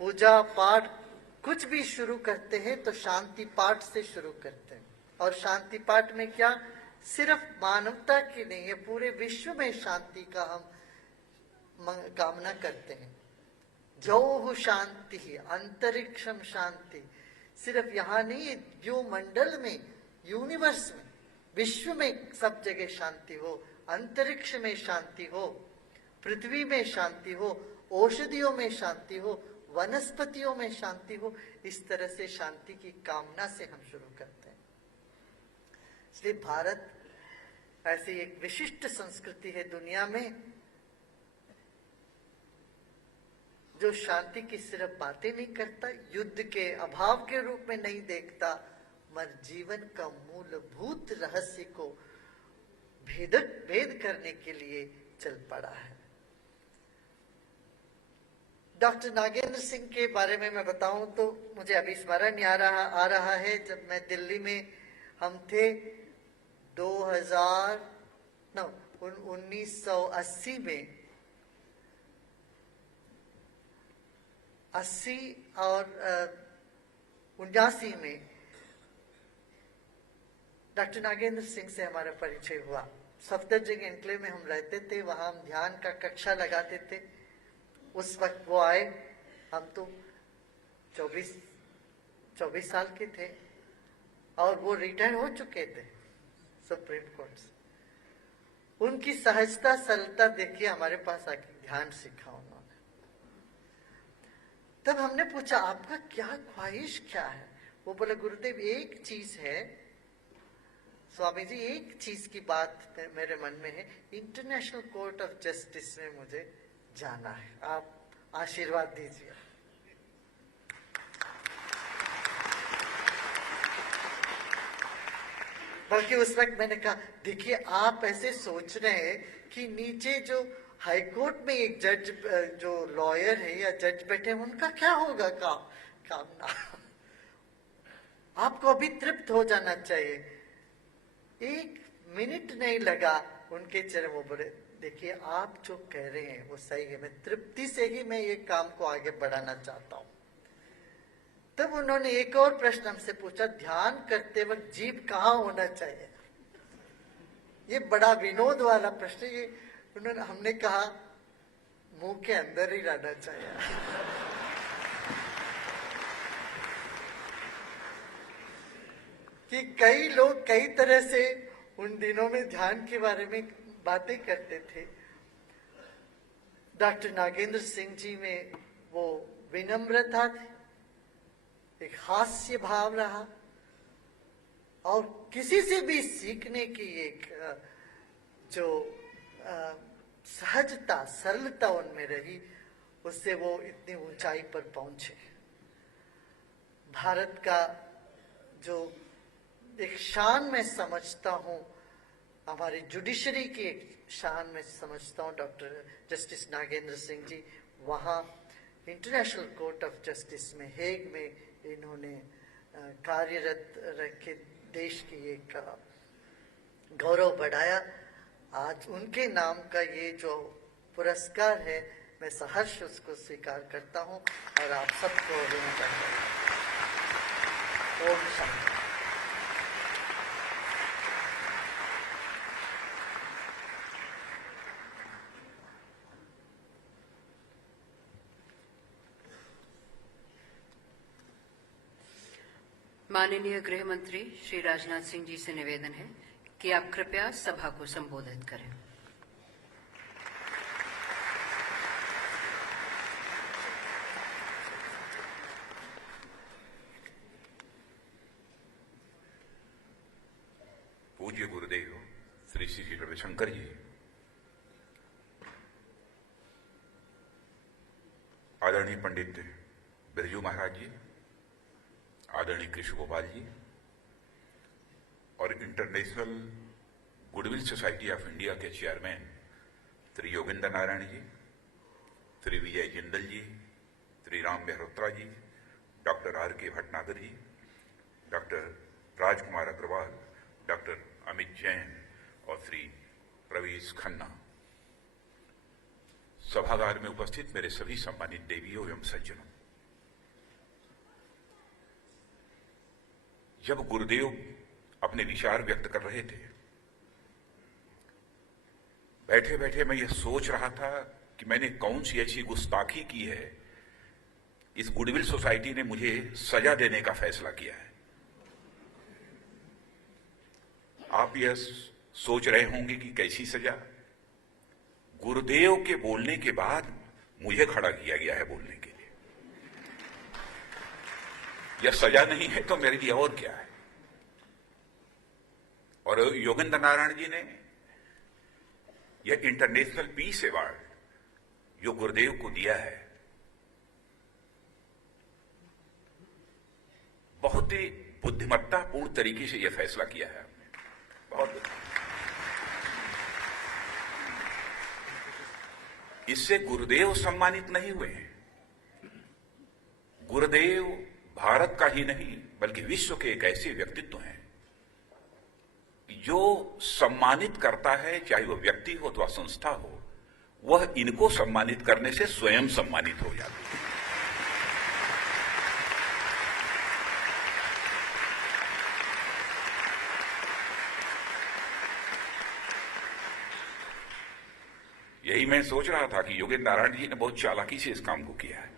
पूजा पाठ कुछ भी शुरू करते हैं तो शांति पाठ से शुरू करते हैं। और शांति पाठ में क्या, सिर्फ मानवता की नहीं है, पूरे विश्व में शांति का हम कामना करते हैं। जो शांति ही अंतरिक्षम शांति, सिर्फ यहाँ नहीं, जो मंडल में, यूनिवर्स में, विश्व में सब जगह शांति हो, अंतरिक्ष में शांति हो, पृथ्वी में शांति हो, औषधियों में शांति हो, वनस्पतियों में शांति हो। इस तरह से शांति की कामना से हम शुरू करते हैं। इसलिए भारत ऐसी एक विशिष्ट संस्कृति है दुनिया में जो शांति की सिर्फ बातें नहीं करता, युद्ध के अभाव के रूप में नहीं देखता, मगर जीवन का मूलभूत रहस्य को भेद करने के लिए चल पड़ा है। डॉक्टर नागेंद्र सिंह के बारे में मैं बताऊं तो मुझे अभी स्मरण आ रहा है, जब मैं दिल्ली में हम थे 1980 में, 80 और 79 में डॉक्टर नागेंद्र सिंह से हमारा परिचय हुआ। सफदरजंग एन्क्लेव में हम रहते थे, वहां हम ध्यान का कक्षा लगाते थे। उस वक्त वो आए, हम तो 24 साल के थे और वो रिटायर हो चुके थे सुप्रीम कोर्ट से। उनकी सहजता सरलता देखिए, हमारे पास आके ध्यान सीखा उन्होंने। तब हमने पूछा आपका क्या ख्वाहिश क्या है? वो बोले गुरुदेव एक चीज है स्वामी जी, एक चीज की बात मेरे मन में है, इंटरनेशनल कोर्ट ऑफ जस्टिस में मुझे जाना है, आप आशीर्वाद दीजिए। बल्कि उस वक्त मैंने कहा देखिए आप ऐसे सोच रहे हैं कि नीचे जो हाई कोर्ट में एक जज, जो लॉयर है या जज बैठे हैं, उनका क्या होगा कामना। आपको अभी तृप्त हो जाना चाहिए। एक मिनट नहीं लगा उनके चेहरे, वो बोले देखिए आप जो कह रहे हैं वो सही है, मैं तृप्ति से ही मैं ये काम को आगे बढ़ाना चाहता हूं। तब उन्होंने एक और प्रश्न हमसे पूछा, ध्यान करते वक्त जीभ कहाँ होना चाहिए? ये बड़ा विनोद वाला प्रश्न, ये हमने कहा मुंह के अंदर ही रहना चाहिए। कि कई लोग कई तरह से उन दिनों में ध्यान के बारे में बातें करते थे। डॉक्टर नागेंद्र सिंह जी में वो विनम्रता थी, एक हास्य भाव रहा और किसी से भी सीखने की एक जो सहजता सरलता उनमें रही, उससे वो इतनी ऊंचाई पर पहुंचे। भारत का जो एक शान मैं समझता हूं, हमारी जुडिशरी की एक शान में समझता हूं, डॉक्टर जस्टिस नागेंद्र सिंह जी वहाँ इंटरनेशनल कोर्ट ऑफ जस्टिस में हेग में इन्होंने कार्यरत रह के देश की एक गौरव बढ़ाया। आज उनके नाम का ये जो पुरस्कार है, मैं सहर्ष उसको स्वीकार करता हूँ और आप सबको अभिनंदन करता हूँ। ओम शांति। माननीय गृह मंत्री श्री राजनाथ सिंह जी से निवेदन है कि आप कृपया सभा को संबोधित करें। पूज्य गुरुदेव श्री श्री रविशंकर जी, आदरणीय पंडित बिरजू महाराज जी, आदरणीय कृष्ण गोपाल जी और international goodwill society of India के चेयरमैन श्री योगेंद्र नारायण जी, श्री विजय जिंदल जी, श्री राम मेहरोत्रा जी, डॉक्टर आर के भटनागर जी, डॉक्टर राजकुमार अग्रवाल, डॉक्टर अमित जैन और श्री प्रवेश खन्ना, सभागार में उपस्थित मेरे सभी सम्मानित देवियों एवं सज्जनों, जब गुरुदेव अपने विचार व्यक्त कर रहे थे, बैठे बैठे मैं ये सोच रहा था कि मैंने कौन सी ऐसी गुस्ताखी की है, इस गुडविल सोसाइटी ने मुझे सजा देने का फैसला किया है। आप यह सोच रहे होंगे कि कैसी सजा। गुरुदेव के बोलने के बाद मुझे खड़ा किया गया है बोलने के लिए। यह सजा नहीं है तो मेरे लिए और क्या है। और योगेंद्र नारायण जी ने यह इंटरनेशनल पीस अवार्ड जो गुरुदेव को दिया है, बहुत ही बुद्धिमत्तापूर्ण तरीके से यह फैसला किया है आपने। बहुत इससे गुरुदेव सम्मानित नहीं हुए हैं। गुरुदेव भारत का ही नहीं बल्कि विश्व के एक ऐसे व्यक्तित्व हैं जो सम्मानित करता है, चाहे वह व्यक्ति हो अथवा संस्था हो, वह इनको सम्मानित करने से स्वयं सम्मानित हो जाती है। यही मैं सोच रहा था कि योगेंद्र नारायण जी ने बहुत चालाकी से इस काम को किया है।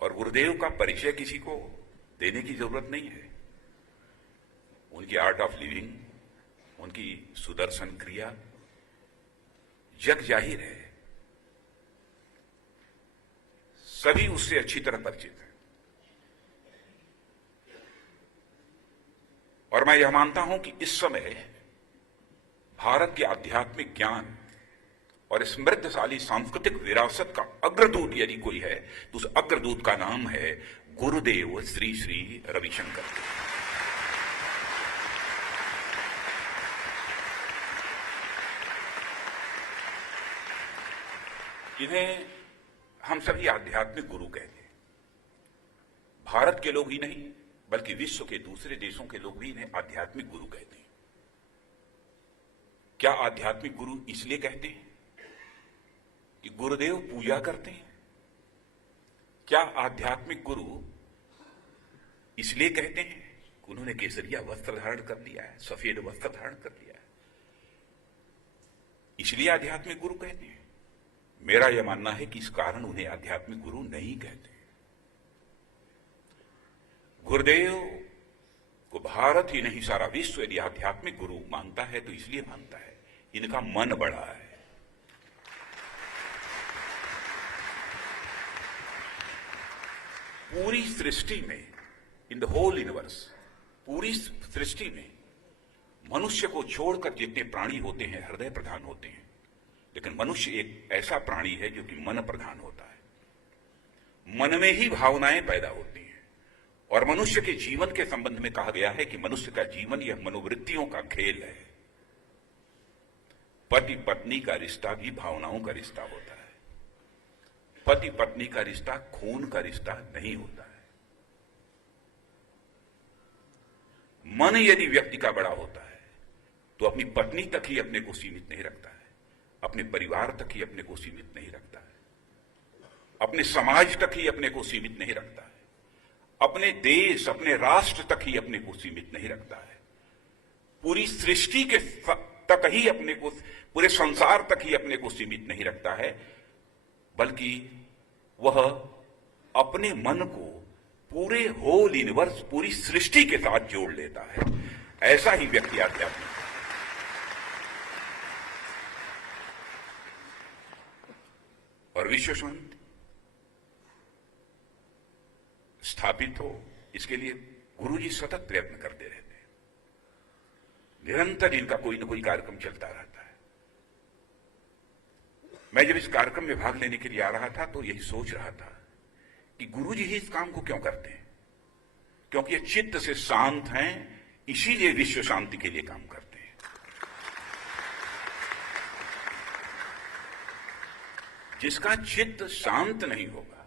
और गुरुदेव का परिचय किसी को देने की जरूरत नहीं है। उनकी आर्ट ऑफ लिविंग, उनकी सुदर्शन क्रिया जग जाहिर है, सभी उससे अच्छी तरह परिचित हैं। और मैं यह मानता हूं कि इस समय भारत के आध्यात्मिक ज्ञान और समृद्धशाली सांस्कृतिक विरासत का अग्रदूत यदि कोई है तो उस अग्रदूत का नाम है गुरुदेव श्री श्री रविशंकर। इन्हें हम सभी आध्यात्मिक गुरु कहते हैं। भारत के लोग ही नहीं बल्कि विश्व के दूसरे देशों के लोग भी इन्हें आध्यात्मिक गुरु कहते हैं। क्या आध्यात्मिक गुरु इसलिए कहते हैं कि गुरुदेव पूजा करते हैं? क्या आध्यात्मिक गुरु इसलिए कहते हैं कि उन्होंने केसरिया वस्त्र धारण कर लिया है, सफेद वस्त्र धारण कर लिया है, इसलिए आध्यात्मिक गुरु कहते हैं? मेरा यह मानना है कि इस कारण उन्हें आध्यात्मिक गुरु नहीं कहते। गुरुदेव को भारत ही नहीं सारा विश्व यदि आध्यात्मिक गुरु मानता है तो इसलिए मानता है इनका मन बड़ा है। पूरी सृष्टि में, इन द होल यूनिवर्स, पूरी सृष्टि में मनुष्य को छोड़कर जितने प्राणी होते हैं हृदय प्रधान होते हैं, लेकिन मनुष्य एक ऐसा प्राणी है जो कि मन प्रधान होता है। मन में ही भावनाएं पैदा होती हैं। और मनुष्य के जीवन के संबंध में कहा गया है कि मनुष्य का जीवन यह मनोवृत्तियों का खेल है। पति पत्नी का रिश्ता भी भावनाओं का रिश्ता होता है। पति पत्नी का रिश्ता खून का रिश्ता नहीं होता है। मन यदि व्यक्ति का बड़ा होता है तो अपनी पत्नी तक ही अपने को सीमित नहीं रखता है, अपने परिवार तक ही अपने को सीमित नहीं रखता है, अपने समाज तक ही अपने को सीमित नहीं रखता है, अपने देश अपने राष्ट्र तक ही अपने को सीमित नहीं रखता है, पूरी सृष्टि के तक ही अपने को, पूरे संसार तक ही अपने को सीमित नहीं रखता है, बल्कि वह अपने मन को पूरे होल यूनिवर्स, पूरी सृष्टि के साथ जोड़ लेता है। ऐसा ही व्यक्ति आध्यात्मिक। और विश्व शांति स्थापित हो, इसके लिए गुरुजी सतत प्रयत्न करते रहते हैं। निरंतर इनका कोई न कोई कार्यक्रम चलता रहता है। मैं जब इस कार्यक्रम में भाग लेने के लिए आ रहा था तो यही सोच रहा था कि गुरुजी ही इस काम को क्यों करते हैं, क्योंकि ये चित्त से शांत हैं, इसीलिए विश्व शांति के लिए काम करते हैं। जिसका चित्त शांत नहीं होगा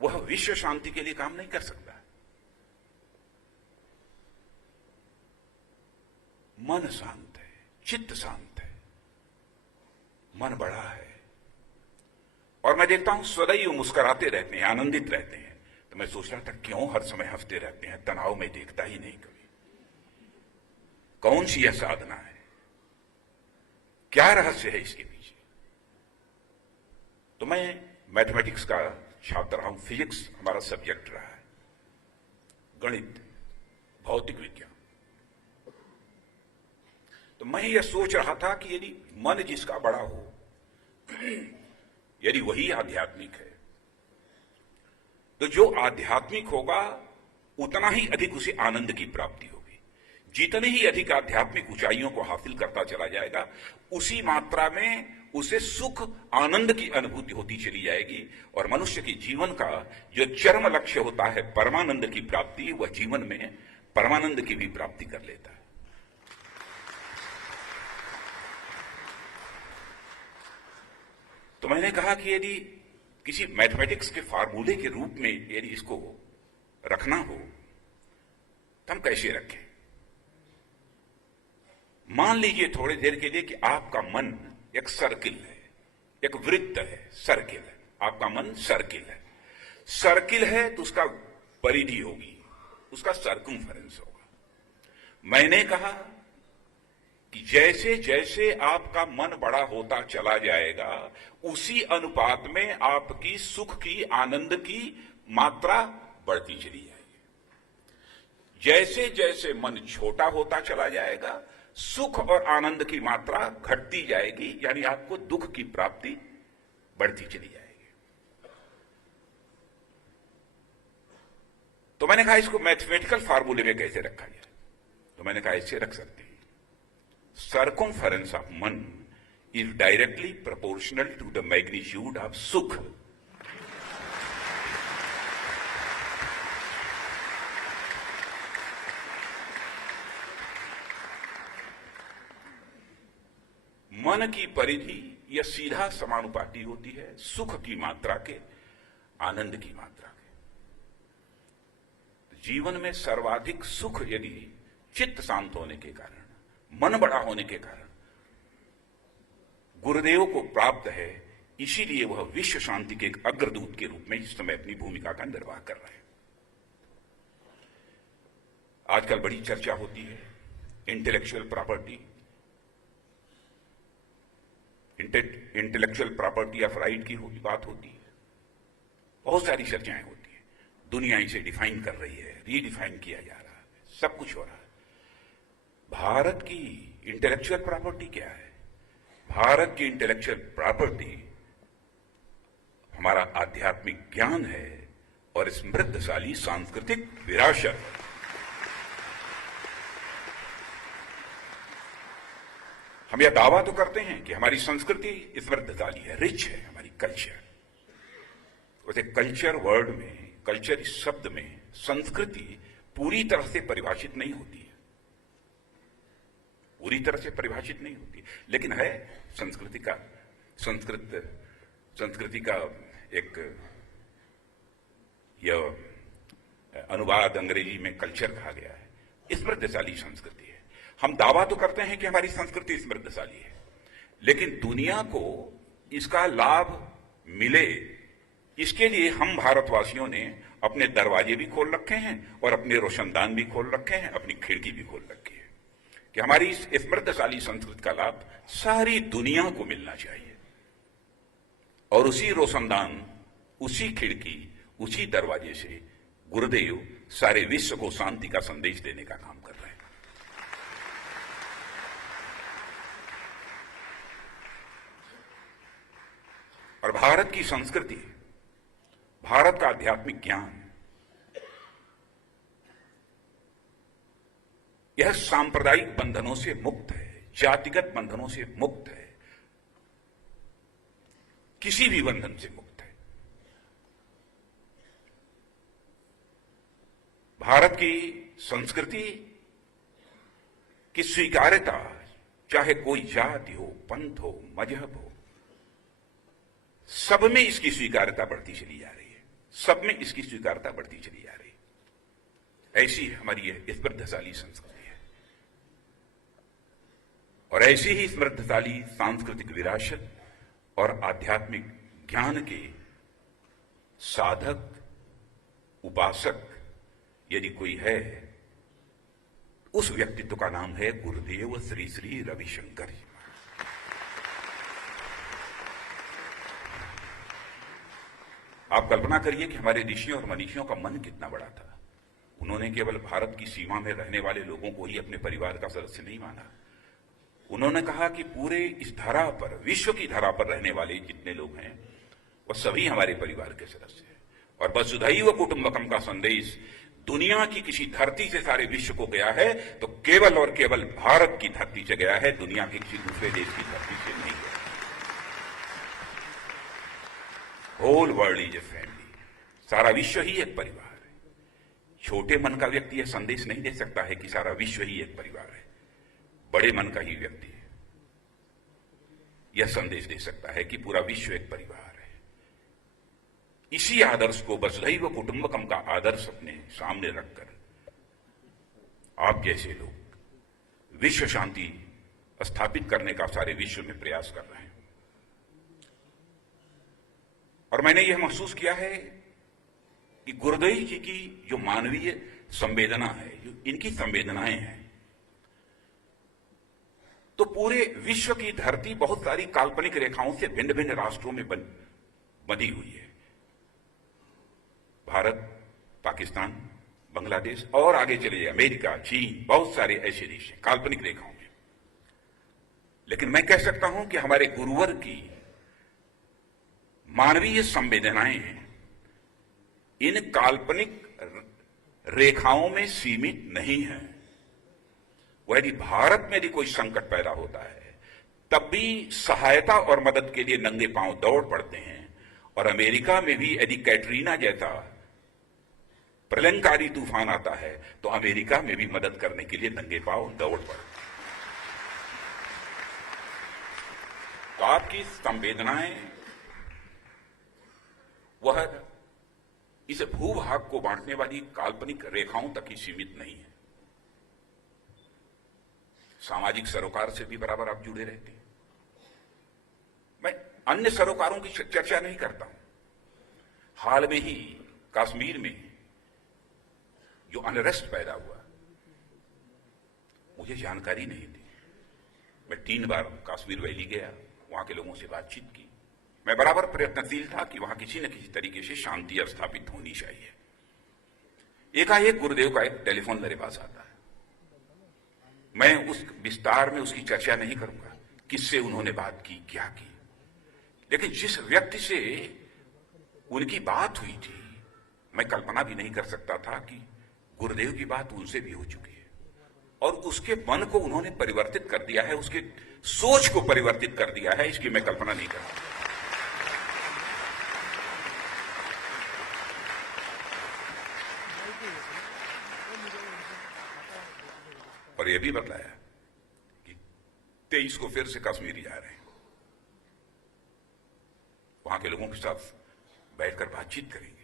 वह विश्व शांति के लिए काम नहीं कर सकता। मन शांत है, चित्त शांत है, मन बड़ा है, और मैं देखता हूं सदैव मुस्कुराते रहते हैं, आनंदित रहते हैं। तो मैं सोच रहा था क्यों हर समय हंसते रहते हैं, तनाव में देखता ही नहीं कभी। कौन सी यह साधना है, क्या रहस्य है इसके पीछे? तो मैं मैथमेटिक्स का छात्र रहा हूं, फिजिक्स हमारा सब्जेक्ट रहा है, गणित, भौतिक विज्ञान। तो मैं यह सोच रहा था कि यदि मन जिसका बड़ा हो, यदि वही आध्यात्मिक है, तो जो आध्यात्मिक होगा उतना ही अधिक उसे आनंद की प्राप्ति होगी। जितने ही अधिक आध्यात्मिक ऊंचाइयों को हासिल करता चला जाएगा, उसी मात्रा में उसे सुख आनंद की अनुभूति होती चली जाएगी। और मनुष्य के जीवन का जो चरम लक्ष्य होता है परमानंद की प्राप्ति, वह जीवन में परमानंद की भी प्राप्ति कर लेता है। तो मैंने कहा कि यदि किसी मैथमेटिक्स के फार्मूले के रूप में यदि इसको रखना हो तो हम कैसे रखें? मान लीजिए थोड़ी देर के लिए कि आपका मन एक सर्किल है, एक वृत्त है, सर्किल है। आपका मन सर्किल है। सर्किल है तो उसका परिधि होगी, उसका सर्कमफेरेंस होगा। मैंने कहा कि जैसे जैसे आपका मन बड़ा होता चला जाएगा, उसी अनुपात में आपकी सुख की, आनंद की मात्रा बढ़ती चली जाएगी। जैसे जैसे मन छोटा होता चला जाएगा, सुख और आनंद की मात्रा घटती जाएगी, यानी आपको दुख की प्राप्ति बढ़ती चली जाएगी। तो मैंने कहा इसको मैथमेटिकल फार्मूले में कैसे रखा जाए? तो मैंने कहा ऐसे रख सकते हैं, circumference of man is directly proportional to the magnitude of sukh. मन की परिधि यह सीधा समानुपाती होती है सुख की मात्रा के, आनंद की मात्रा के। जीवन में सर्वाधिक सुख यदि चित्त शांत होने के कारण, मन बड़ा होने के कारण गुरुदेव को प्राप्त है, इसीलिए वह विश्व शांति के एक अग्रदूत के रूप में इस समय अपनी भूमिका का निर्वाह कर रहे हैं। आजकल बड़ी चर्चा होती है intellectual property, intellectual property of right की बात होती है। बहुत सारी चर्चाएं होती है। दुनिया इसे डिफाइन कर रही है, रीडिफाइन किया जा रहा है, सब कुछ हो रहा है। भारत की इंटेलेक्चुअल प्रॉपर्टी क्या है? भारत की इंटेलेक्चुअल प्रॉपर्टी हमारा आध्यात्मिक ज्ञान है और समृद्धशाली सांस्कृतिक विरासत। हम यह दावा तो करते हैं कि हमारी संस्कृति समृद्धशाली है, रिच है हमारी कल्चर। वैसे कल्चर वर्ड में, कल्चर इस शब्द में संस्कृति पूरी तरह से परिभाषित नहीं होती है, पूरी तरह से परिभाषित नहीं होती, लेकिन है संस्कृति का एक यह अनुवाद अंग्रेजी में कल्चर कहा गया है। समृद्धशाली संस्कृति है। हम दावा तो करते हैं कि हमारी संस्कृति समृद्धशाली है, लेकिन दुनिया को इसका लाभ मिले, इसके लिए हम भारतवासियों ने अपने दरवाजे भी खोल रखे हैं और अपने रोशनदान भी खोल रखे हैं, अपनी खिड़की भी खोल रखी है कि हमारी इस समृद्धशाली संस्कृति का लाभ सारी दुनिया को मिलना चाहिए। और उसी रोशनदान, उसी खिड़की, उसी दरवाजे से गुरुदेव सारे विश्व को शांति का संदेश देने का काम कर रहे हैं। और भारत की संस्कृति, भारत का आध्यात्मिक ज्ञान, यह सांप्रदायिक बंधनों से मुक्त है, जातिगत बंधनों से मुक्त है, किसी भी बंधन से मुक्त है। भारत की संस्कृति की स्वीकार्यता, चाहे कोई जाति हो, पंथ हो, मजहब हो, सब में इसकी स्वीकार्यता बढ़ती चली जा रही है, सब में इसकी स्वीकार्यता बढ़ती चली जा रही है। ऐसी हमारी यह समृद्धशाली संस्कृति है और ऐसी ही समृद्धशाली सांस्कृतिक विरासत और आध्यात्मिक ज्ञान के साधक, उपासक यदि कोई है, उस व्यक्तित्व का नाम है गुरुदेव श्री श्री रविशंकर जी। आप कल्पना करिए कि हमारे ऋषियों और मनीषियों का मन कितना बड़ा था। उन्होंने केवल भारत की सीमा में रहने वाले लोगों को ही अपने परिवार का सदस्य नहीं माना। उन्होंने कहा कि पूरे इस धरा पर, विश्व की धरा पर रहने वाले जितने लोग हैं वह सभी हमारे परिवार के सदस्य हैं। और वसुधैव कुटुंबकम का संदेश दुनिया की किसी धरती से सारे विश्व को गया है तो केवल और केवल भारत की धरती से गया है, दुनिया के किसी दूसरे देश की धरती से नहीं गया। Whole world is a family, सारा विश्व ही एक परिवार है। छोटे मन का व्यक्ति यह संदेश नहीं दे सकता है कि सारा विश्व ही एक परिवार है। बड़े मन का ही व्यक्ति यह संदेश दे सकता है कि पूरा विश्व एक परिवार है। इसी आदर्श को, वसुधैव कुटुंबकम का आदर्श अपने सामने रखकर आप जैसे लोग विश्व शांति स्थापित करने का सारे विश्व में प्रयास कर रहे हैं। और मैंने यह महसूस किया है कि गुरुदेव जी की जो मानवीय संवेदना है, जो इनकी संवेदनाएं हैं, तो पूरे विश्व की धरती बहुत सारी काल्पनिक रेखाओं से भिन्न भिन्न राष्ट्रों में बंधी हुई है। भारत, पाकिस्तान, बांग्लादेश और आगे चले जाए अमेरिका, चीन, बहुत सारे ऐसे देश हैं काल्पनिक रेखाओं में। लेकिन मैं कह सकता हूं कि हमारे गुरुवर की मानवीय संवेदनाएं इन काल्पनिक रेखाओं में सीमित नहीं है। वह यदि भारत में यदि कोई संकट पैदा होता है तब भी सहायता और मदद के लिए नंगे पांव दौड़ पड़ते हैं। और अमेरिका में भी यदि कैटरीना जैसा प्रलयंकारी तूफान आता है तो अमेरिका में भी मदद करने के लिए नंगे पांव दौड़ पड़ते हैं। तो आपकी संवेदनाएं वह इस भूभाग को बांटने वाली काल्पनिक रेखाओं तक ही सीमित नहीं है। सामाजिक सरोकार से भी बराबर आप जुड़े रहते हैं। मैं अन्य सरोकारों की चर्चा नहीं करता हूं। हाल में ही कश्मीर में जो अनरेस्ट पैदा हुआ, मुझे जानकारी नहीं थी। मैं 3 बार कश्मीर वैली गया, वहां के लोगों से बातचीत की। मैं बराबर प्रयत्नशील था कि वहां किसी न किसी तरीके से शांति स्थापित होनी चाहिए। एकाएक गुरुदेव का एक टेलीफोन मेरे पास आता है। मैं उस विस्तार में उसकी चर्चा नहीं करूंगा, किससे उन्होंने बात की, क्या की, लेकिन जिस व्यक्ति से उनकी बात हुई थी, मैं कल्पना भी नहीं कर सकता था कि गुरुदेव की बात उनसे भी हो चुकी है। और उसके मन को उन्होंने परिवर्तित कर दिया है, उसके सोच को परिवर्तित कर दिया है, इसकी मैं कल्पना नहीं करता। और यह भी बताया कि 23 को फिर से कश्मीर जा रहे हैं, वहां के लोगों के साथ बैठकर बातचीत करेंगे।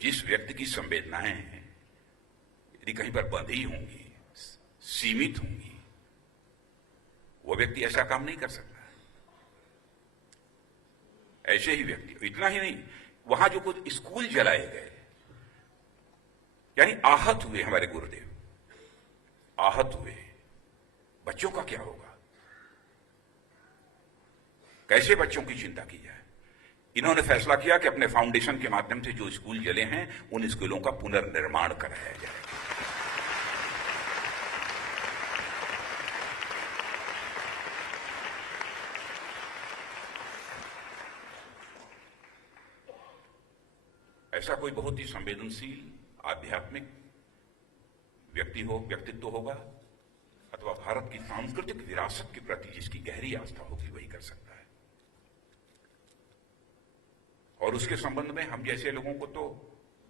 जिस व्यक्ति की संवेदनाएं हैं यदि कहीं पर बंधी होंगी, सीमित होंगी, वो व्यक्ति ऐसा काम नहीं कर सकता। ऐसे ही व्यक्ति, इतना ही नहीं, वहां जो कुछ स्कूल जलाए गए, यानी आहत हुए हमारे गुरुदेव, आहत हुए बच्चों का क्या होगा, कैसे बच्चों की चिंता की जाए। इन्होंने फैसला किया कि अपने फाउंडेशन के माध्यम से जो स्कूल जले हैं उन स्कूलों का पुनर्निर्माण कराया जाए। ऐसा कोई बहुत ही संवेदनशील आध्यात्मिक व्यक्तित्व होगा अथवा भारत की सांस्कृतिक विरासत के प्रति जिसकी गहरी आस्था होगी वही कर सकता है। और उसके संबंध में हम जैसे लोगों को तो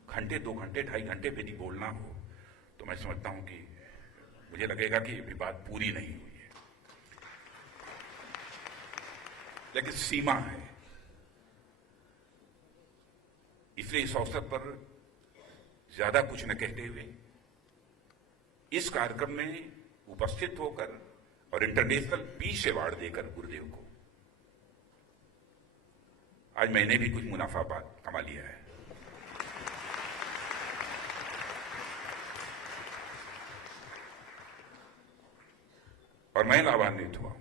घंटे, 2 घंटे, 2.5 घंटे भी यदि बोलना हो तो मैं समझता हूं कि मुझे लगेगा कि ये बात पूरी नहीं हुई है। लेकिन सीमा है, इसलिए इस अवसर पर ज्यादा कुछ न कहते हुए इस कार्यक्रम में उपस्थित होकर और इंटरनेशनल पीस अवार्ड देकर गुरुदेव को आज मैंने भी कुछ मुनाफा कमा लिया है। और मैं लाभान्वित हुआ हूं।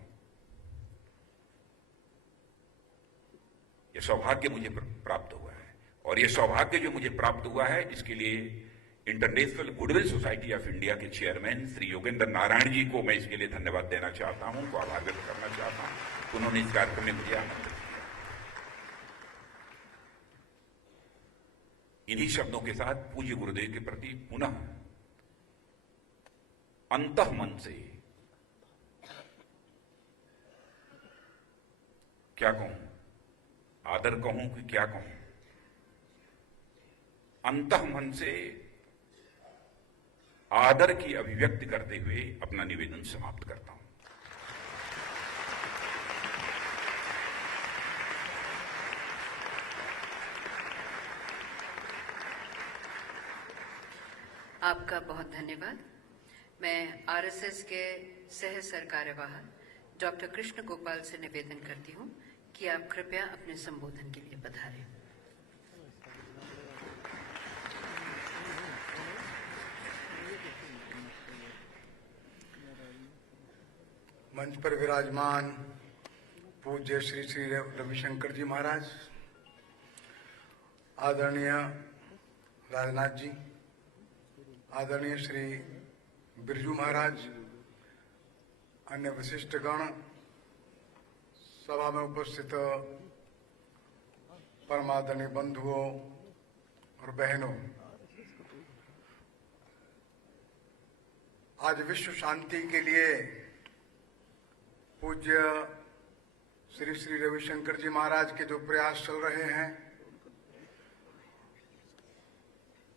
यह सौभाग्य मुझे प्राप्त हुआ है, और यह सौभाग्य जो मुझे प्राप्त हुआ है इसके लिए international goodwill society of India के चेयरमैन श्री योगेंद्र नारायण जी को मैं इसके लिए धन्यवाद देना चाहता हूं, उनको आभार व्यक्त करना चाहता हूं। उन्होंने इस कार्यक्रम में मुझे आमंत्रित किया। इन्हीं शब्दों के साथ पूज्य गुरुदेव के प्रति पुनः अंतःमन से क्या कहूं, आदर कहूं कि क्या कहूं, अंतःमन से आदर की अभिव्यक्ति करते हुए अपना निवेदन समाप्त करता हूं। आपका बहुत धन्यवाद। मैं आरएसएस के सह सरकार्यवाह डॉक्टर कृष्ण गोपाल से निवेदन करती हूं कि आप कृपया अपने संबोधन के लिए पधारें। मंच पर विराजमान पूज्य श्री श्री रविशंकर जी महाराज, आदरणीय राजनाथ जी, आदरणीय श्री बिरजू महाराज, अन्य विशिष्ट गण, सभा में उपस्थित परमादरणीय बंधुओं और बहनों, आज विश्व शांति के लिए पूज्य श्री श्री रविशंकर जी महाराज के जो प्रयास चल रहे हैं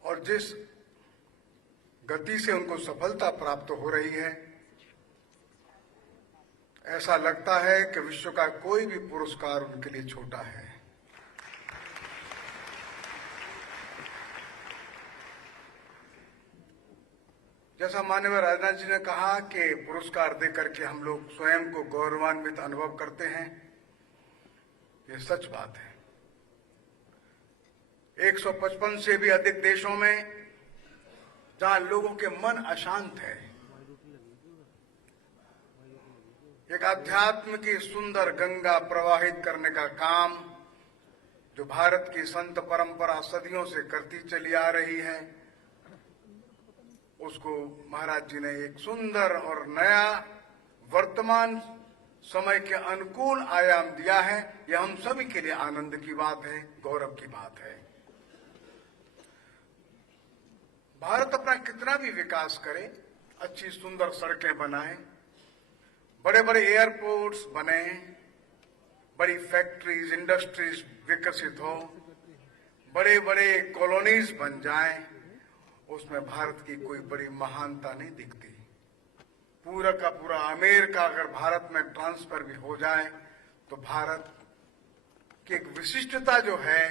और जिस गति से उनको सफलता प्राप्त हो रही है, ऐसा लगता है कि विश्व का कोई भी पुरस्कार उनके लिए छोटा है। जैसा माननीय राजनाथ जी ने कहा कि पुरस्कार देकर के हम लोग स्वयं को गौरवान्वित अनुभव करते हैं, ये सच बात है। 155 से भी अधिक देशों में जहां लोगों के मन अशांत है, एक अध्यात्म की सुंदर गंगा प्रवाहित करने का काम जो भारत की संत परंपरा सदियों से करती चली आ रही है, उसको महाराज जी ने एक सुंदर और नया वर्तमान समय के अनुकूल आयाम दिया है। यह हम सभी के लिए आनंद की बात है, गौरव की बात है। भारत अपना कितना भी विकास करे, अच्छी सुंदर सड़कें बनाए, बड़े बड़े एयरपोर्ट्स बने, बड़ी फैक्ट्रीज इंडस्ट्रीज विकसित हो, बड़े बड़े कॉलोनीज बन जाएं, उसमें भारत की कोई बड़ी महानता नहीं दिखती। पूरा का पूरा अमेरिका अगर भारत में ट्रांसफर भी हो जाए तो भारत की एक विशिष्टता जो है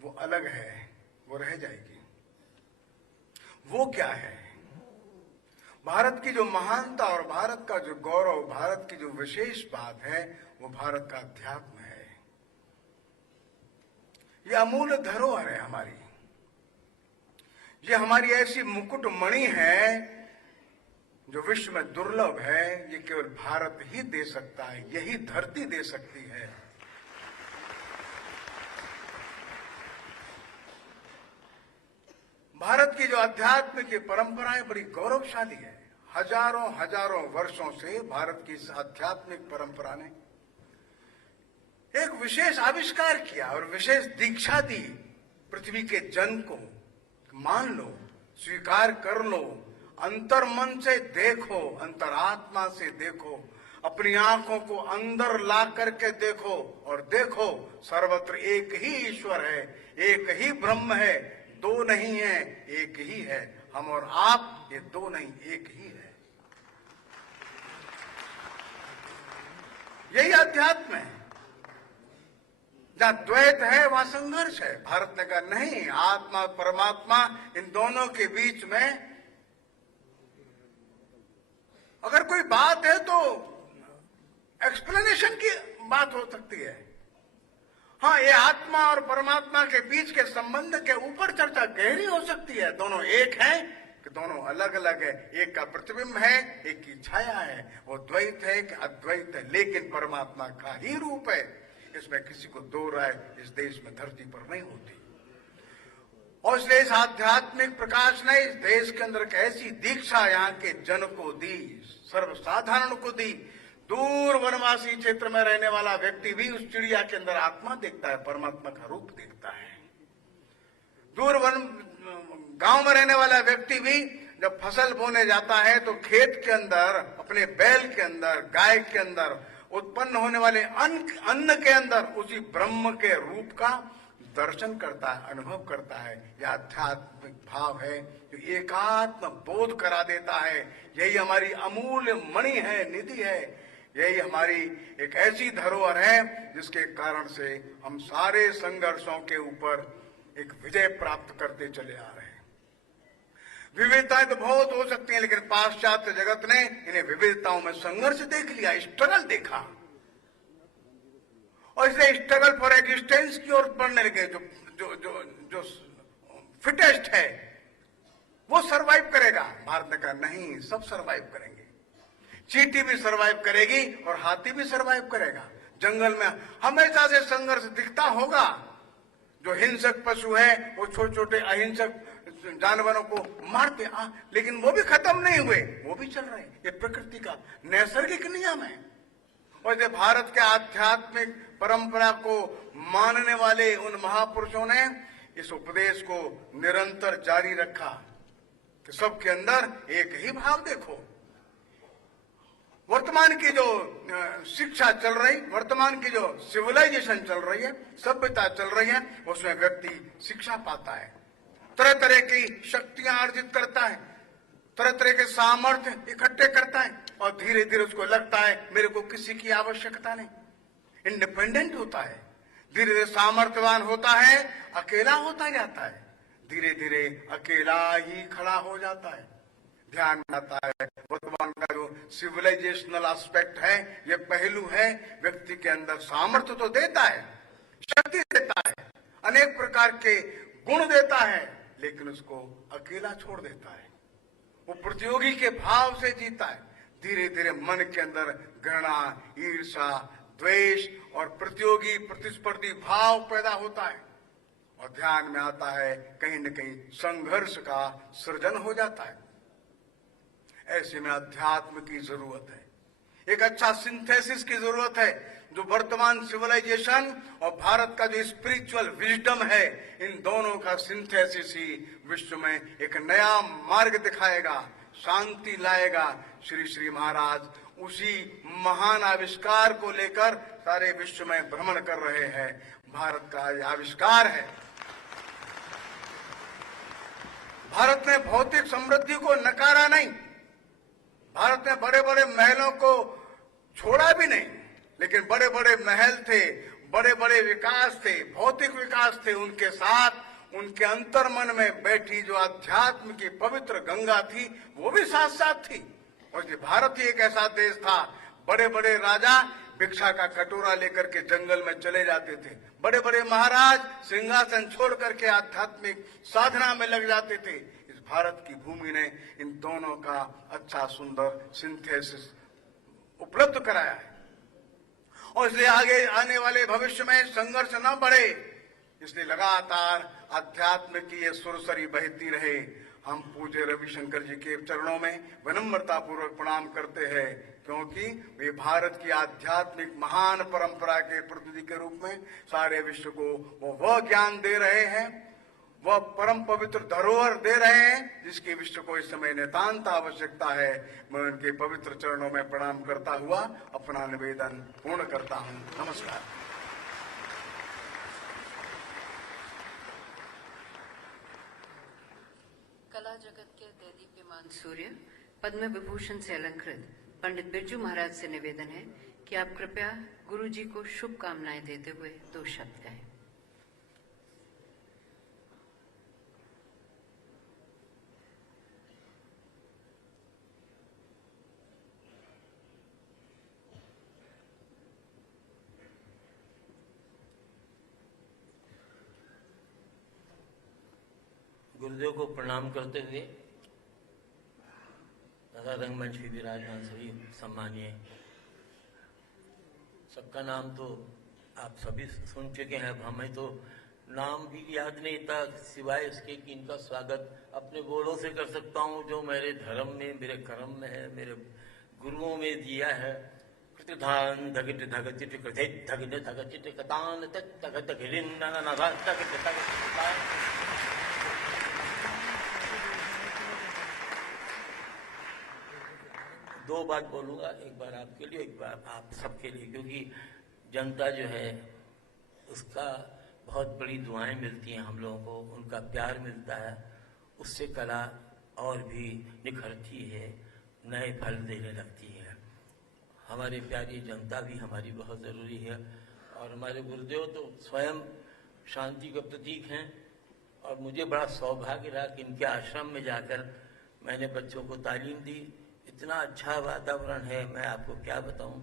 वो अलग है, वो रह जाएगी। वो क्या है? भारत की जो महानता और भारत का जो गौरव, भारत की जो विशेष बात है, वो भारत का अध्यात्म है। ये अमूल्य धरोहर है हमारी। ये हमारी ऐसी मुकुट मणि है जो विश्व में दुर्लभ है। ये केवल भारत ही दे सकता है, यही धरती दे सकती है। भारत की जो अध्यात्म की परंपराएं बड़ी गौरवशाली है। हजारों हजारों वर्षों से भारत की इस आध्यात्मिक परंपरा ने एक विशेष आविष्कार किया और विशेष दीक्षा दी पृथ्वी के जन को। मान लो, स्वीकार कर लो, अंतर्मन से देखो, अंतरात्मा से देखो, अपनी आंखों को अंदर ला करके देखो और देखो सर्वत्र एक ही ईश्वर है, एक ही ब्रह्म है, दो नहीं है, एक ही है। हम और आप ये दो नहीं, एक ही है। यही अध्यात्म है। जहां द्वैत है वहां संघर्ष है। भारत ने कहा नहीं, आत्मा परमात्मा इन दोनों के बीच में अगर कोई बात है तो इल्यूमिनेशन की बात हो सकती है। हाँ, ये आत्मा और परमात्मा के बीच के संबंध के ऊपर चर्चा गहरी हो सकती है। दोनों एक है कि दोनों अलग अलग है? एक का प्रतिबिंब है, एक की छाया है। वो द्वैत है कि अद्वैत है? लेकिन परमात्मा का ही रूप है। इसमें किसी को दो राय इस देश में धरती पर नहीं होती। और इसलिए इस आध्यात्मिक प्रकाश ने इस देश के अंदर एक ऐसी दीक्षा यहाँ के जन को दी, सर्वसाधारण को दी। दूर वनवासी क्षेत्र में रहने वाला व्यक्ति भी उस चिड़िया के अंदर आत्मा देखता है, परमात्मा का रूप देखता है। दूर गांव में रहने वाला व्यक्ति भी जब फसल बोने जाता है तो खेत के अंदर, अपने बैल के अंदर, गाय के अंदर उत्पन्न होने वाले अन्न के अंदर उसी ब्रह्म के रूप का दर्शन करता है, अनुभव करता है। यह आध्यात्मिक भाव है जो एकात्म बोध करा देता है। यही हमारी अमूल्य मणि है, निधि है। यही हमारी एक ऐसी धरोहर है जिसके कारण से हम सारे संघर्षों के ऊपर एक विजय प्राप्त करते चले आ रहे हैं। विविधताएं तो बहुत हो सकती हैं, लेकिन पाश्चात्य जगत ने इन्हें विविधताओं में संघर्ष देख लिया, स्ट्रगल देखा, और इसलिए स्ट्रगल फॉर एग्जिस्टेंस की ओर बढ़ने लगे। जो जो जो जो फिटेस्ट है वो सरवाइव करेगा। भारत ने कहा नहीं, सब सरवाइव करेंगे। चींटी भी सरवाइव करेगी और हाथी भी सरवाइव करेगा। जंगल में हमेशा से संघर्ष दिखता होगा। जो हिंसक पशु है वो छोटे छोटे अहिंसक जानवरों को मारते, लेकिन वो भी खत्म नहीं हुए, वो भी चल रहे हैं। ये प्रकृति का नैसर्गिक नियम है। और जो भारत के आध्यात्मिक परंपरा को मानने वाले उन महापुरुषों ने इस उपदेश को निरंतर जारी रखा कि सबके अंदर एक ही भाव देखो। वर्तमान की जो शिक्षा चल रही, वर्तमान की जो सिविलाइजेशन चल रही है, सभ्यता चल रही है, उसमें व्यक्ति शिक्षा पाता है, तरह तरह की शक्तियां अर्जित करता है, तरह तरह के सामर्थ्य इकट्ठे करता है, और धीरे धीरे उसको लगता है मेरे को किसी की आवश्यकता नहीं, इंडिपेंडेंट होता है। धीरे धीरे सामर्थ्यवान होता है, अकेला होता जाता है, धीरे धीरे अकेला ही खड़ा हो जाता है। ध्यान में आता है वर्तमान का जो सिविलाइजेशनल एस्पेक्ट है, ये पहलू है, व्यक्ति के अंदर सामर्थ्य तो देता है, शक्ति देता है, अनेक प्रकार के गुण देता है, लेकिन उसको अकेला छोड़ देता है। वो प्रतियोगी के भाव से जीता है। धीरे धीरे मन के अंदर घृणा, ईर्ष्या, द्वेष और प्रतियोगी प्रतिस्पर्धी भाव पैदा होता है, और ध्यान में आता है कहीं न कहीं संघर्ष का सृजन हो जाता है। ऐसे में अध्यात्म की जरूरत है, एक अच्छा सिंथेसिस की जरूरत है, जो वर्तमान सिविलाइजेशन और भारत का जो स्पिरिचुअल विजडम है, इन दोनों का सिंथेसिस ही विश्व में एक नया मार्ग दिखाएगा, शांति लाएगा। श्री श्री महाराज उसी महान आविष्कार को लेकर सारे विश्व में भ्रमण कर रहे हैं। भारत का यह आविष्कार है। भारत ने भौतिक समृद्धि को नकारा नहीं, भारत ने बड़े बड़े महलों को छोड़ा भी नहीं, लेकिन बड़े बड़े महल थे, बड़े बड़े विकास थे, भौतिक विकास थे, उनके साथ उनके अंतर्मन में बैठी जो अध्यात्म की पवित्र गंगा थी, वो भी साथ साथ थी। और ये भारत ही एक ऐसा देश था, बड़े बड़े राजा भिक्षा का कटोरा लेकर के जंगल में चले जाते थे, बड़े बड़े महाराज सिंहासन छोड़ करके आध्यात्मिक साधना में लग जाते थे। इस भारत की भूमि ने इन दोनों का अच्छा सुंदर सिंथेसिस उपलब्ध कराया है, और इसलिए आगे आने वाले भविष्य में संघर्ष न बढ़े, इसलिए लगातार अध्यात्म की ये सुरसरी बहती रहे। हम पूज्य रविशंकर जी के चरणों में विनम्रता पूर्वक प्रणाम करते हैं, क्योंकि वे भारत की आध्यात्मिक महान परंपरा के प्रतिनिधि के रूप में सारे विश्व को वह ज्ञान दे रहे हैं, वह परम पवित्र धरोहर दे रहे हैं जिसकी विश्व को इस समय नितांत आवश्यकता है। मैं उनके पवित्र चरणों में प्रणाम करता हुआ अपना निवेदन पूर्ण करता हूं। नमस्कार। कला जगत के दैदीप्यमान सूर्य, पद्म विभूषण से अलंकृत पंडित बिरजू महाराज से निवेदन है कि आप कृपया गुरु जी को शुभकामनाएं देते हुए 2 शब्द कहें। गुरुदेव को प्रणाम करते हुए तथा रंगमंच भी विराजमान सभी सम्मानीय, सबका नाम तो आप सभी सुन चुके हैं। अब हमें तो नाम भी याद नहीं था, सिवाय इसके कि इनका स्वागत अपने बोलों से कर सकता हूँ जो मेरे धर्म में, मेरे कर्म में है, मेरे गुरुओं में दिया है। कृतधान धगट धगचिट कृथित धगट धगचिट कतान तगट धगिरिन दो बात बोलूंगा, एक बार आपके लिए, एक बार आप सबके लिए, क्योंकि जनता जो है उसका बहुत बड़ी दुआएं मिलती हैं हम लोगों को, उनका प्यार मिलता है, उससे कला और भी निखरती है, नए फल देने लगती है। हमारी प्यारी जनता भी हमारी बहुत ज़रूरी है और हमारे गुरुदेव तो स्वयं शांति का प्रतीक हैं। और मुझे बड़ा सौभाग्य रहा कि इनके आश्रम में जाकर मैंने बच्चों को तालीम दी। इतना अच्छा वातावरण है, मैं आपको क्या बताऊं।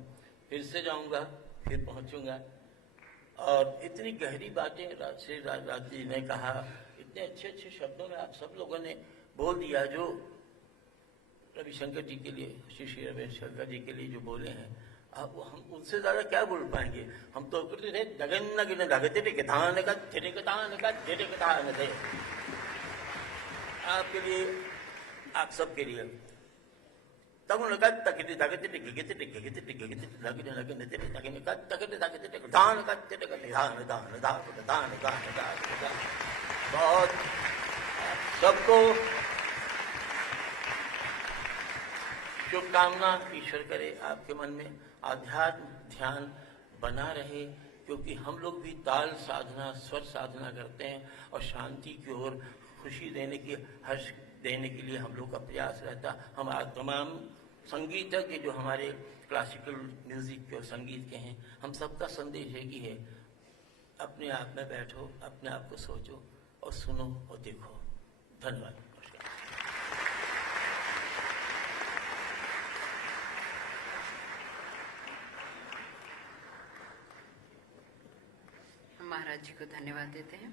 फिर से जाऊंगा, फिर पहुंचूंगा। और इतनी गहरी बातें श्री राज जी ने कहा, इतने अच्छे अच्छे शब्दों में आप सब लोगों ने बोल दिया जो रविशंकर जी के लिए, श्री रविशंकर जी के लिए जो बोले हैं। अब हम उनसे ज्यादा क्या बोल पाएंगे। हम तो करते थे दगन नगन धगते कथान का कथान का कथान थे। आपके लिए, आप सबके लिए तगुन का तकते धगते टिकते टिकते टिकते लगने लगने तेरे तगने का तकते धगते कथान का कथान दान दान दान दान। बहुत सबको शुभकामना। ईश्वर करे आपके मन में आध्यात्म ध्यान बना रहे, क्योंकि हम लोग भी ताल साधना, स्वर साधना करते हैं और शांति की ओर, खुशी देने की, हर्ष देने के लिए हम लोग का प्रयास रहता। हमारा तमाम संगीतज्ञ जो हमारे क्लासिकल म्यूजिक के और संगीत के हैं, हम सबका संदेश एक ही है, अपने आप में बैठो, अपने आप को सोचो और सुनो और देखो। धन्यवाद। महाराज जी को धन्यवाद देते हैं।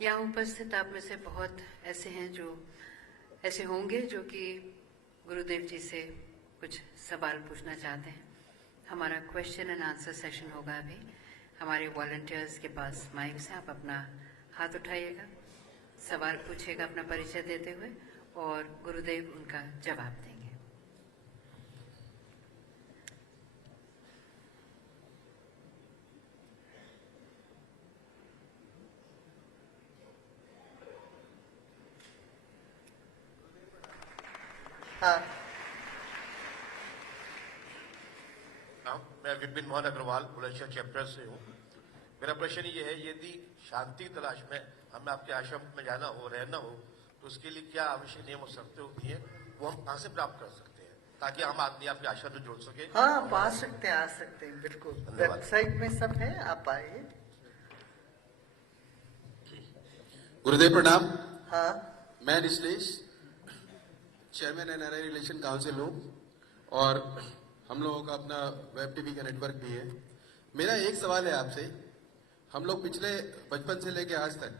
यहाँ उपस्थित आप में से बहुत ऐसे हैं जो ऐसे होंगे जो कि गुरुदेव जी से कुछ सवाल पूछना चाहते हैं। हमारा क्वेश्चन एंड आंसर सेशन होगा अभी। हमारे वॉलंटियर्स के पास माइक से आप अपना हाथ उठाइएगा, सवाल पूछिएगा अपना परिचय देते हुए और गुरुदेव उनका जवाब देंगे। हाँ, मैं विपिन मोहन अग्रवाल बुलंदशहर चैप्टर से हूँ। मेरा प्रश्न ये है, यदि शांति तलाश में हमें आपके आश्रम में जाना हो, रहना हो, तो उसके लिए क्या आवश्यक नियम और शर्तें होती हैं, वो हम कहाँ से प्राप्त कर सकते हैं ताकि हम आदमी आपके आश्रम में जुड़ सके? हाँ, आप आ सकते हैं, बिल्कुल। वेबसाइट में सब है, आप आइए। गुरुदेव प्रणाम। हाँ, मैं निश्लेष, चेयरमैन एनआरआई रिलेशन काउंसिल हूँ और हम लोगों का अपना वेब टीवी का नेटवर्क भी है। मेरा एक सवाल है आपसे। हम लोग पिछले बचपन से लेकर आज तक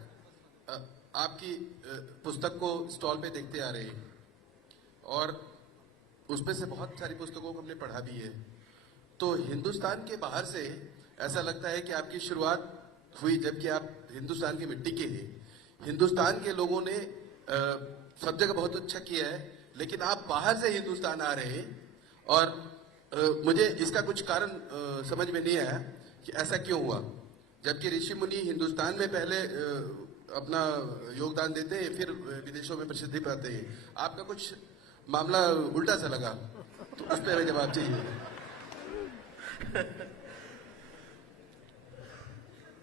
आपकी पुस्तक को स्टॉल पे देखते आ रहे हैं और उसमें से बहुत सारी पुस्तकों को हमने पढ़ा भी है। तो हिंदुस्तान के बाहर से ऐसा लगता है कि आपकी शुरुआत हुई जबकि आप हिंदुस्तान की मिट्टी के हैं। हिंदुस्तान के लोगों ने सब जगह बहुत अच्छा किया है, लेकिन आप बाहर से हिंदुस्तान आ रहे हैं और मुझे इसका कुछ कारण समझ में नहीं आया कि ऐसा क्यों हुआ, जबकि ऋषि मुनि हिंदुस्तान में पहले अपना योगदान देते हैं, फिर विदेशों में प्रसिद्धि पाते हैं। आपका कुछ मामला उल्टा सा लगा, तो उस पर जवाब चाहिए।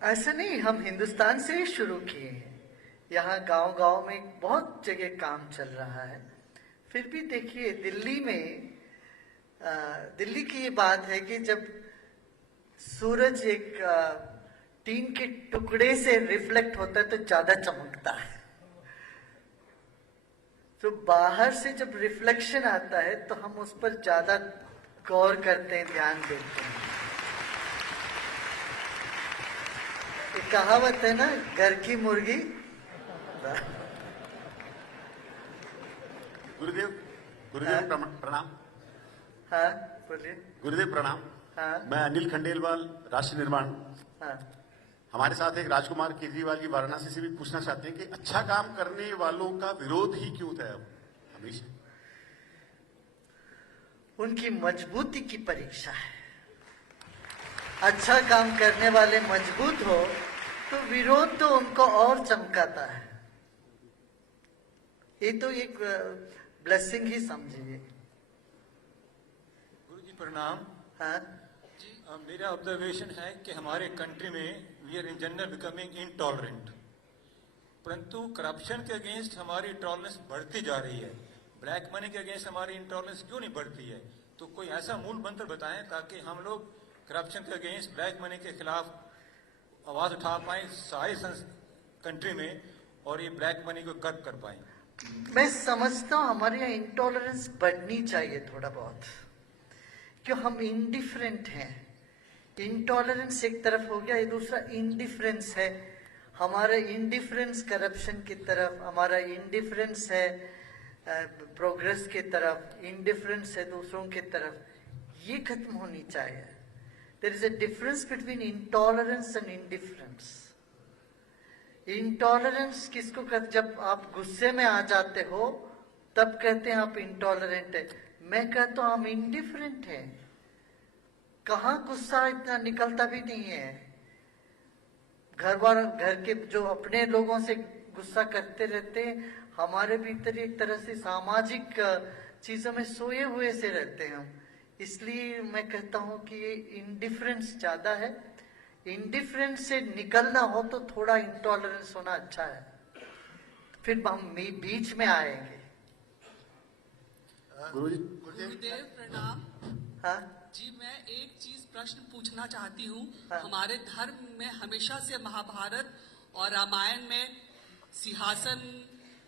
ऐसा नहीं, हम हिंदुस्तान से ही शुरू किए हैं। यहाँ गांव-गांव में बहुत जगह काम चल रहा है। फिर भी देखिए, दिल्ली की ये बात है कि जब सूरज एक टीन के टुकड़े से रिफ्लेक्ट होता है तो ज्यादा चमकता है। तो बाहर से जब रिफ्लेक्शन आता है तो हम उस पर ज्यादा गौर करते हैं, ध्यान देते हैं। कहावत है ना, घर की मुर्गी। गुरुदेव प्रणाम। हाँ बोलिए। गुरुदेव प्रणाम। हाँ। मैं अनिल खंडेलवाल, राष्ट्र निर्माण। हाँ। हमारे साथ एक राजकुमार केजरीवाल जी वाराणसी से भी पूछना चाहते हैं कि अच्छा काम करने वालों का विरोध ही क्यों था अब हमेशा? उनकी मजबूती की परीक्षा है। अच्छा काम करने वाले मजबूत हो तो विरोध तो उनको और चमकाता है। ये तो एक ब्लेसिंग ही समझिए। गुरु जी प्रणाम। हाँ जी, मेरा ऑब्जर्वेशन है कि हमारे कंट्री में we are in general becoming intolerant, परंतु करप्शन के अगेंस्ट हमारी टॉलरेंस बढ़ती जा रही है। ब्लैक मनी के अगेंस्ट हमारी इंटॉलरेंस क्यों नहीं बढ़ती है? तो कोई ऐसा मूल मंत्र बताएं ताकि हम लोग करप्शन के अगेंस्ट, ब्लैक मनी के खिलाफ आवाज उठा पाए सारी कंट्री में, और ये ब्लैक मनी को कर्ब कर पाए। मैं समझता हूं हमारे यहाँ इंटॉलरेंस बढ़नी चाहिए थोड़ा बहुत, क्यों हम इंडिफरेंट हैं। इंटॉलरेंस एक तरफ हो गया, ये दूसरा इंडिफरेंस है। हमारा इंडिफरेंस करप्शन की तरफ, हमारा इंडिफरेंस है प्रोग्रेस की तरफ, इंडिफरेंस है दूसरों की तरफ, ये खत्म होनी चाहिए। There is a difference between intolerance and indifference. Intolerance किसको कहते? जब आप गुस्से में आ जाते हो तब कहते हैं आप इंटॉलरेंट है। मैं कहता हूं हम इंडिफरेंट हैं। कहां गुस्सा इतना निकलता भी नहीं है। घर के जो अपने लोगों से गुस्सा करते रहते हैं, हमारे भीतर एक तरह से सामाजिक चीजों में सोए हुए से रहते हैं हम। इसलिए मैं कहता हूं कि ये इंडिफरेंस ज्यादा है। इंडिफरेंस से निकलना हो तो थोड़ा इंटॉलरेंस होना अच्छा है, फिर हम बीच में आएंगे। गुरुदेव प्रणाम। हाँ जी, मैं एक चीज प्रश्न पूछना चाहती हूँ। हाँ। हमारे धर्म में हमेशा से महाभारत और रामायण में सिंहासन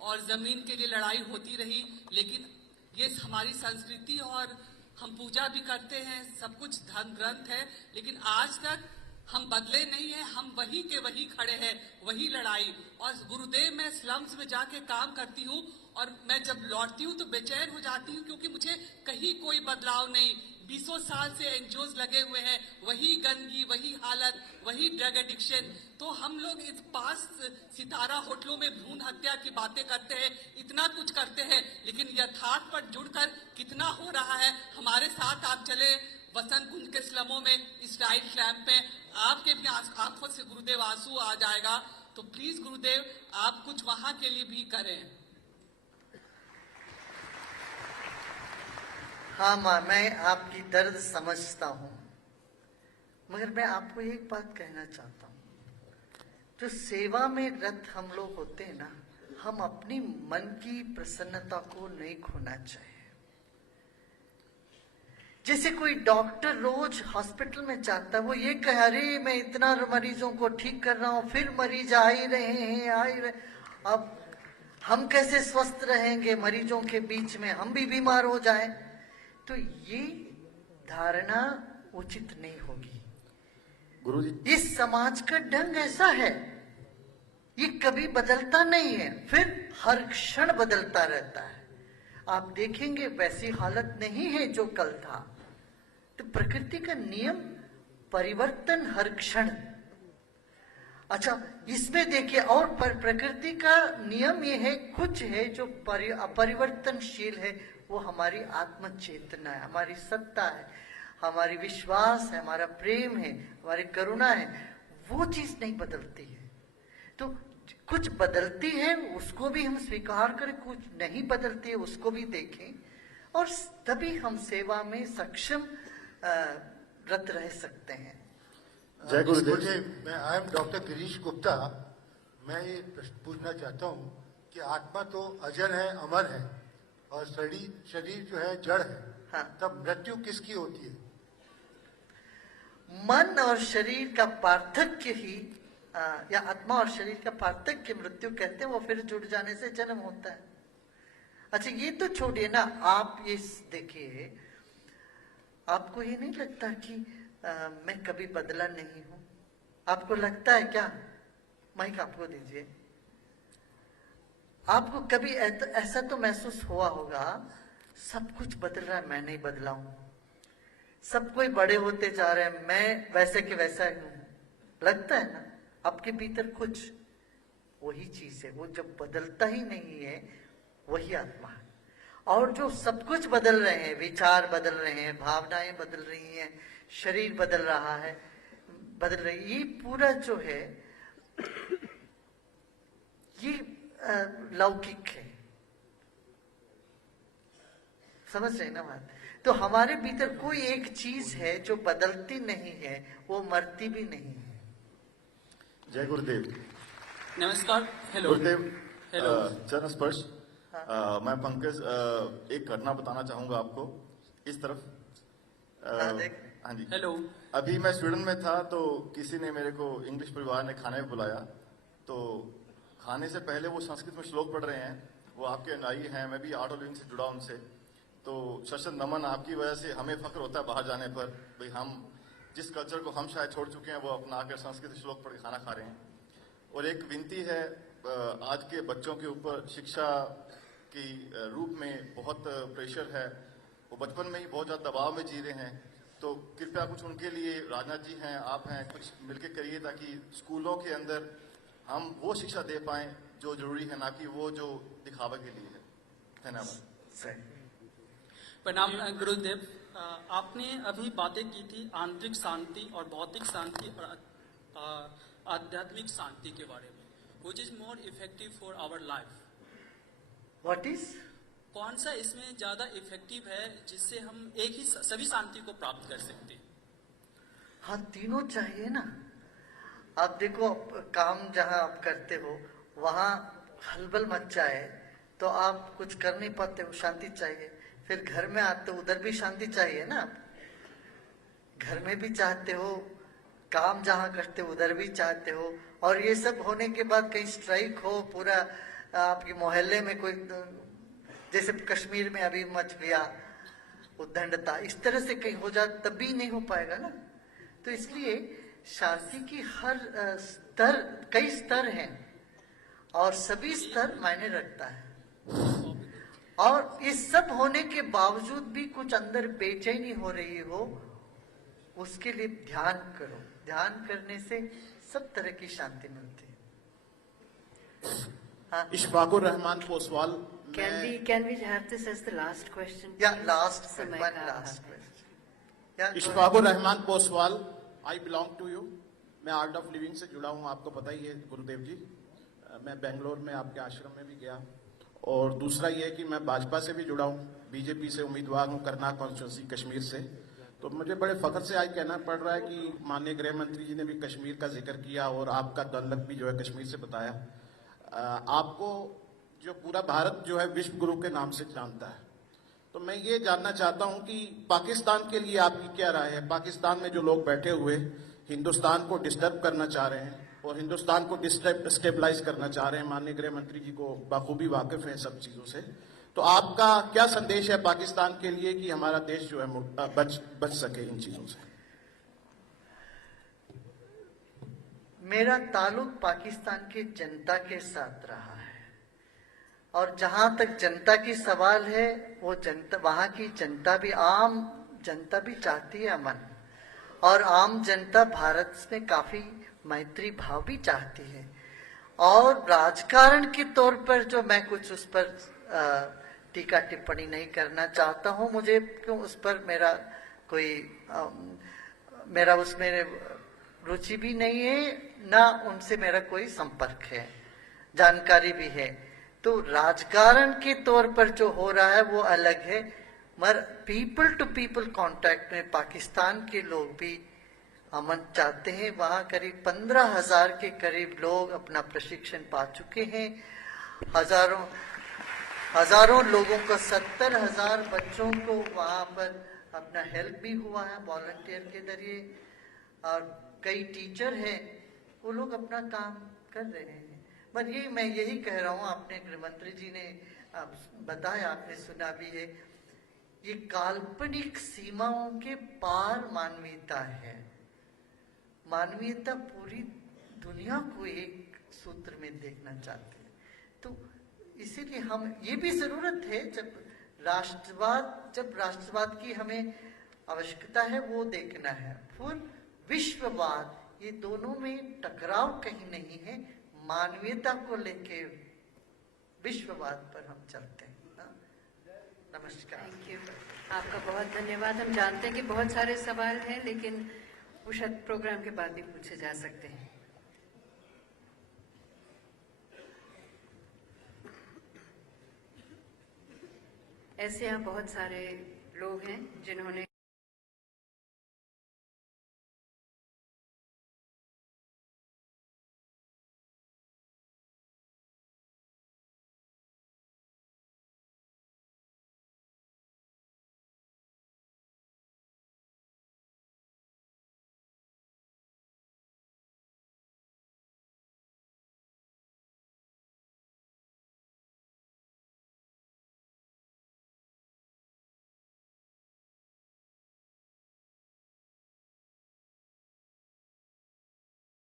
और जमीन के लिए लड़ाई होती रही, लेकिन ये हमारी संस्कृति और हम पूजा भी करते हैं, सब कुछ धर्म ग्रंथ है, लेकिन आज तक हम बदले नहीं है। हम वही के वही खड़े हैं, वही लड़ाई। और गुरुदेव, मैं स्लम्स में जाके काम करती हूँ और मैं जब लौटती हूँ तो बेचैन हो जाती हूँ, क्योंकि मुझे कहीं कोई बदलाव नहीं। 20 साल से एनजीओज लगे हुए हैं, वही गंदगी, वही हालत, वही ड्रग एडिक्शन। तो हम लोग इस 5 सितारा होटलों में भ्रूण हत्या की बातें करते हैं, इतना कुछ करते हैं, लेकिन यथार्थ पर जुड़कर कितना हो रहा है। हमारे साथ आप चले वसंत कुंज के स्लमों में, इस टाइट क्लैम्प में, आपके भी आंखों से गुरुदेव आंसू आ जाएगा। तो प्लीज गुरुदेव, आप कुछ वहां के लिए भी करें। हाँ माँ, मैं आपकी दर्द समझता हूं, मगर मैं आपको एक बात कहना चाहता हूं। जो सेवा में रत हम लोग होते हैं ना, हम अपनी मन की प्रसन्नता को नहीं खोना चाहिए। जैसे कोई डॉक्टर रोज हॉस्पिटल में जाता है, वो ये कह, अरे मैं इतना मरीजों को ठीक कर रहा हूं, फिर मरीज आ ही रहे हैं, आ ही रहे, अब हम कैसे स्वस्थ रहेंगे? मरीजों के बीच में हम भी बीमार हो जाएं। तो ये धारणा उचित नहीं होगी। गुरुजी, इस समाज का ढंग ऐसा है, ये कभी बदलता नहीं है, फिर हर क्षण बदलता रहता है। आप देखेंगे वैसी हालत नहीं है जो कल था। तो प्रकृति का नियम परिवर्तन हर क्षण। अच्छा, इसमें देखिए, और प्रकृति का नियम ये है, कुछ है जो अपरिवर्तनशील है, वो हमारी आत्म चेतना है, हमारी सत्ता है, हमारी विश्वास है, हमारा प्रेम है, हमारी करुणा है। वो चीज नहीं बदलती है। तो कुछ बदलती है उसको भी हम स्वीकार करें, कुछ नहीं बदलती है उसको भी देखें, और तभी हम सेवा में सक्षम रत रह सकते हैं। जय गुरुदेव। मैं I am doctor Girish Gupta. मैं ये प्रश्न पूछना चाहता हूँ कि आत्मा तो अजर है, अमर है, और शरीर जो है जड़ है। हाँ। तब मृत्यु किसकी होती है? मन और शरीर का पार्थक्य ही या आत्मा और शरीर का पार्थक्य मृत्यु कहते हैं। वो फिर जुड़ जाने से जन्म होता है। अच्छा, ये तो छोड़िए ना, आप ये देखिए, आपको ये नहीं लगता कि मैं कभी बदला नहीं हूं? आपको लगता है क्या माइक आपको दीजिए। आपको कभी ऐसा तो महसूस हुआ होगा, सब कुछ बदल रहा है, मैं नहीं बदला हूं, सब कोई बड़े होते जा रहे हैं, मैं वैसे के वैसा ही हूं, लगता है ना? आपके भीतर कुछ वही चीज है, वो जब बदलता ही नहीं है वही आत्मा है। और जो सब कुछ बदल रहे हैं, विचार बदल रहे हैं, भावनाएं बदल रही हैं, शरीर बदल रहा है, बदल रही, ये पूरा जो है ये लौकिक है। समझ रहे ना बात? तो हमारे भीतर कोई एक चीज है जो बदलती नहीं है, वो मरती भी नहीं है। जय गुरुदेव। नमस्कार। हेलो गुरुदेव। हेलो। चरण स्पर्श। मैं पंकज एक घटना बताना चाहूंगा आपको इस तरफ। हाँ जी। हेलो। अभी मैं स्वीडन में था तो किसी ने मेरे को इंग्लिश परिवार ने खाने में बुलाया, तो खाने से पहले वो संस्कृत में श्लोक पढ़ रहे हैं। वो आपके अनुयायी हैं, मैं भी आर्ट ऑफ लिविंग से जुड़ा उनसे। तो सशस्त्र नमन, आपकी वजह से हमें फक्र होता है बाहर जाने पर, भाई हम जिस कल्चर को हम शायद छोड़ चुके हैं वो अपना आकर संस्कृत श्लोक पढ़ के खाना खा रहे हैं। और एक विनती है, आज के बच्चों के ऊपर शिक्षा की रूप में बहुत प्रेशर है, वो बचपन में ही बहुत ज्यादा दबाव में जी रहे हैं। तो कृपया कुछ उनके लिए, राजनाथ जी हैं, आप हैं, कुछ मिलकर करिए ताकि स्कूलों के अंदर हम वो शिक्षा दे पाएं जो जरूरी है, ना कि वो जो दिखावे के लिए है। धन्यवाद। प्रणाम गुरुदेव। आपने अभी बातें की थी आंतरिक शांति और भौतिक शांति और आध्यात्मिक शांति के बारे में, which is more effective for our life? What is? कौन सा इसमें ज्यादा इफेक्टिव है जिससे हम एक ही सभी शांति को प्राप्त कर सकते हैं? हाँ, तीनों चाहिए ना। आप देखो, काम जहां आप करते हो वहां हलबल मच जाए तो आप कुछ कर नहीं पाते हो, शांति चाहिए। फिर घर में आते हो, उधर भी शांति चाहिए ना। आप घर में भी चाहते हो, काम जहां करते हो उधर भी चाहते हो, और ये सब होने के बाद कहीं स्ट्राइक हो, पूरा आपके मोहल्ले में कोई, जैसे कश्मीर में अभी मच गया उद्दंडता, इस तरह से कहीं हो जाए तब भी नहीं हो पाएगा ना। तो इसलिए शांति की हर स्तर, कई स्तर हैं और सभी स्तर मायने रखता है। और इस सब होने के बावजूद भी कुछ अंदर बेचैनी हो रही हो, उसके लिए ध्यान करो। ध्यान करने से सब तरह की शांति मिलती है। हाँ। Ishfaqur Rahman Poswal. Can we have this as the last question? Yeah, last question. Yeah, Ishfaqur Rahman Poswal, I belong to you. मैं आर्ट ऑफ लिविंग से जुड़ा हूँ, आपको पता ही है गुरुदेव जी। मैं बेंगलोर में आपके आश्रम में भी गया। और दूसरा ये है कि मैं भाजपा से भी जुड़ा हूँ, बीजेपी से उम्मीदवार हूँ, करनाल कॉन्स्टिट्यूंसी कश्मीर से। तो मुझे बड़े फख्र से आज कहना पड़ रहा है कि माननीय गृह मंत्री जी ने भी कश्मीर का जिक्र किया और आपका तल्लक भी जो है कश्मीर से बताया। आपको जो पूरा भारत जो है विश्व गुरु के नाम से जानता है, तो मैं ये जानना चाहता हूं कि पाकिस्तान के लिए आपकी क्या राय है? पाकिस्तान में जो लोग बैठे हुए हिंदुस्तान को डिस्टर्ब करना चाह रहे हैं और हिंदुस्तान को डिस्टेबलाइज करना चाह रहे हैं, माननीय गृह मंत्री जी को बाखूबी वाकिफ है सब चीजों से, तो आपका क्या संदेश है पाकिस्तान के लिए कि हमारा देश जो है बच सके इन चीजों से? मेरा ताल्लुक पाकिस्तान की जनता के साथ रहा है, और जहां तक जनता की सवाल है, वो जनता, वहां की जनता भी, आम जनता भी चाहती है अमन, और आम जनता भारत में काफी मैत्री भाव भी चाहती है। और राजकारण के तौर पर जो मैं कुछ उस पर टीका टिप्पणी नहीं करना चाहता हूं, मुझे क्यों उस पर मेरा उसमें रुचि भी नहीं है, ना उनसे मेरा कोई संपर्क है, जानकारी भी है। तो राजकारण के तौर पर जो हो रहा है वो अलग है, मगर पीपल टू पीपल कांटेक्ट में पाकिस्तान के लोग भी अमन चाहते हैं। वहां करीब 15,000 के करीब लोग अपना प्रशिक्षण पा चुके हैं। हजारों लोगों को, 70,000 बच्चों को वहां पर अपना हेल्प भी हुआ है वॉलंटियर के जरिए, और कई टीचर हैं, वो लोग अपना काम कर रहे हैं। पर ये मैं यही कह रहा हूँ, आपने गृह मंत्री जी ने बताया, आपने सुना भी है, ये काल्पनिक सीमाओं के पार मानवीयता है। मानवीयता पूरी दुनिया को एक सूत्र में देखना चाहते हैं। तो इसीलिए हम ये भी जरूरत है जब राष्ट्रवाद की हमें आवश्यकता है वो देखना है। फिर विश्ववाद, ये दोनों में टकराव कहीं नहीं है, मानवीयता को लेके विश्ववाद पर हम चलते हैं। नमस्कार। थैंक यू, आपका बहुत धन्यवाद। हम जानते हैं कि बहुत सारे सवाल हैं, लेकिन वो शायद प्रोग्राम के बाद भी पूछे जा सकते हैं। ऐसे यहाँ बहुत सारे लोग हैं जिन्होंने